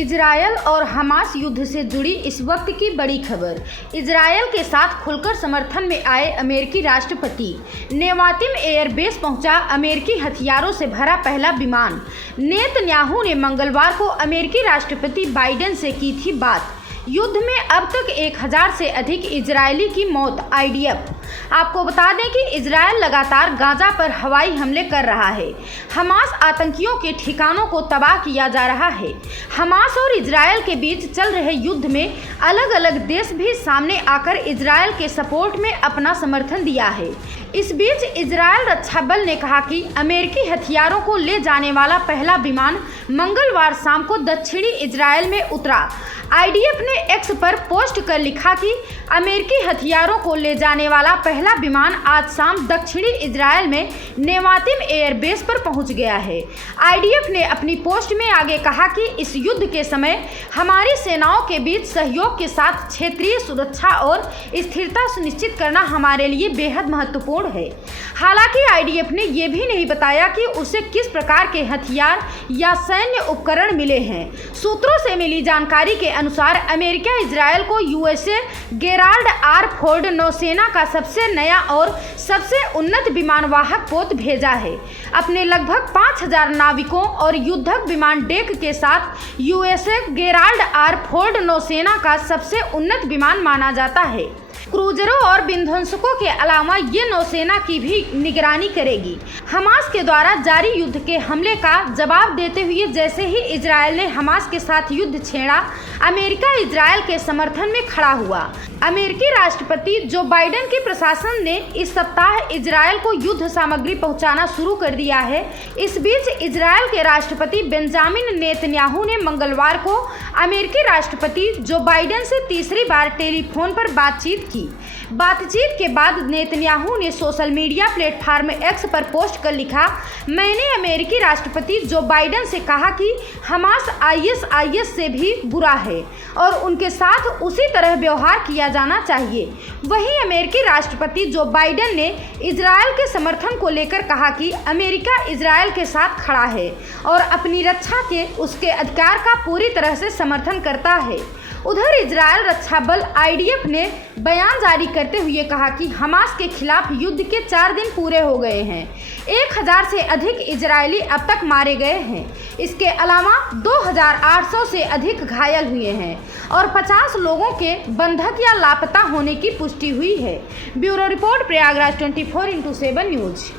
Israel और Hamas युद्ध से जुड़ी इस वक्त की बड़ी खबर। इजरायल के साथ खुलकर समर्थन में आए अमेरिकी राष्ट्रपति। नेवातिम एयरबेस पहुंचा अमेरिकी हथियारों से भरा पहला विमान। नेतन्याहू ने मंगलवार को अमेरिकी राष्ट्रपति बाइडेन से की थी बात। युद्ध में अब तक 1000 से अधिक इजरायली की मौत। आईडीएफ। आपको बता दें कि इजरायल लगातार गाजा पर हवाई हमले कर रहा है। हमास आतंकियों के ठिकानों को तबाह किया जा रहा है। हमास और इजरायल के बीच चल रहे युद्ध में अलग अलग देश भी सामने आकर इजरायल के सपोर्ट में अपना समर्थन दिया है। इस बीच इजरायल रक्षा बल ने कहा कि अमेरिकी हथियारों को ले जाने वाला पहला विमान मंगलवार शाम को दक्षिणी इजरायल में उतरा। आईडीएफ ने एक्स पर पोस्ट कर लिखा कि अमेरिकी हथियारों को ले जाने वाला पहला विमान आज शाम दक्षिणी इजरायल में नेवातिम एयरबेस पर पहुंच गया है। आईडीएफ ने अपनी पोस्ट में आगे कहा कि इस युद्ध के समय हमारी सेनाओं के बीच सहयोग के साथ क्षेत्रीय सुरक्षा और स्थिरता सुनिश्चित करना हमारे लिए बेहद महत्वपूर्ण है। हालांकि आईडीएफ ने यह भी नहीं बताया कि उसे किस प्रकार के हथियार या सैन्य उपकरण मिले हैं। सूत्रों से मिली जानकारी के अनुसार अमेरिका इजरायल को यूएसए गेराल्ड आर फोर्ड नौसेना का सबसे नया और सबसे उन्नत विमानवाहक पोत भेजा है। अपने लगभग 5000 नाविकों और युद्धक विमान डेक के साथ यूएसए गेराल्ड आर फोर्ड नौसेना का सबसे उन्नत विमान माना जाता है। क्रूजरों और विध्वंसकों के अलावा ये नौसेना की भी निगरानी करेगी। हमास के द्वारा जारी युद्ध के हमले का जवाब देते हुए जैसे ही इजरायल ने हमास के साथ युद्ध छेड़ा, अमेरिका इजरायल के समर्थन में खड़ा हुआ। अमेरिकी राष्ट्रपति जो बाइडेन के प्रशासन ने इस सप्ताह इजरायल को युद्ध सामग्री पहुंचाना शुरू कर दिया है। इस बीच इजरायल के राष्ट्रपति बेंजामिन नेतन्याहू ने मंगलवार को अमेरिकी राष्ट्रपति जो बाइडेन से तीसरी बार टेलीफोन पर बातचीत की। बातचीत के बाद नेतन्याहू ने सोशल मीडिया प्लेटफॉर्म एक्स पर पोस्ट कर लिखा, मैंने अमेरिकी राष्ट्रपति जो बाइडेन से कहा कि हमास आईएस से भी बुरा है और उनके साथ उसी तरह व्यवहार किया जाना चाहिए। वहीं अमेरिकी राष्ट्रपति जो बाइडेन ने इजरायल के समर्थन को लेकर कहा कि अमेरिका इजरायल के साथ खड़ा है और अपनी रक्षा के उसके अधिकार का पूरी तरह से समर्थन करता है। उधर इजरायल रक्षा बल आईडीएफ ने बयान जारी करते हुए कहा कि हमास के खिलाफ युद्ध के 4 दिन पूरे हो गए हैं। 1000 से अधिक इजरायली अब तक मारे गए हैं। इसके अलावा 2800 से अधिक घायल हुए हैं और 50 लोगों के बंधक या लापता होने की पुष्टि हुई है। Bureau report, Prayagraj 24x7 news.